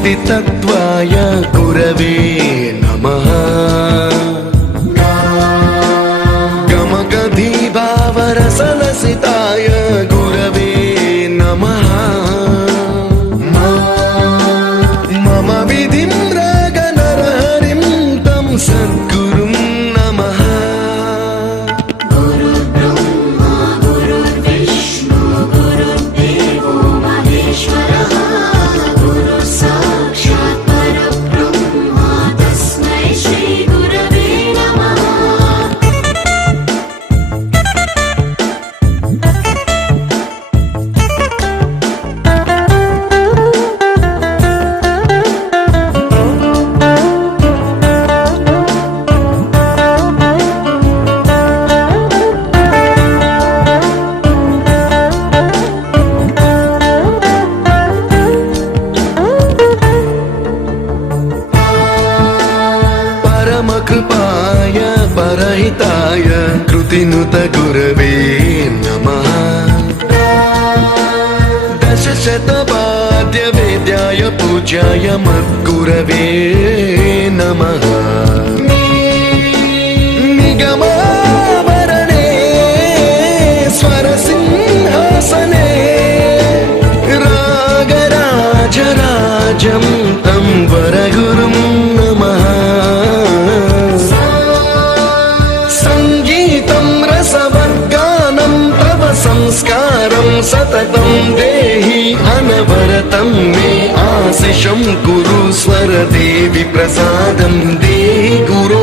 शक्तितत्त्वाय गुरवे नमः। गमगधीभावरसलसिताय गुरवे नमः। मम विधिं रागनरहरिं तं सद्गुरुं नमः। गुरुर्ब्रह्मा गुरुर्विष्णु गुरुर्देवो महेश्वरः गुरुः साक्षात् परब्रह्म तस्मै श्री गुरवे नमः। परमकृपाय परहिताय कृतिनुत गुरवे नमः। दशशतपाद्यवेद्याय पूज्याय मद्गुरवे नमः। निगमावरणे स्वरसिंहासने रागराजराजं तं वरगुरुं नमः। संगीतं रसवर्गानं तव संस्कारं सततं देहि अनवरतं मे आशिषं कुरु स्वरदेवि प्रसादं देहि गुरो।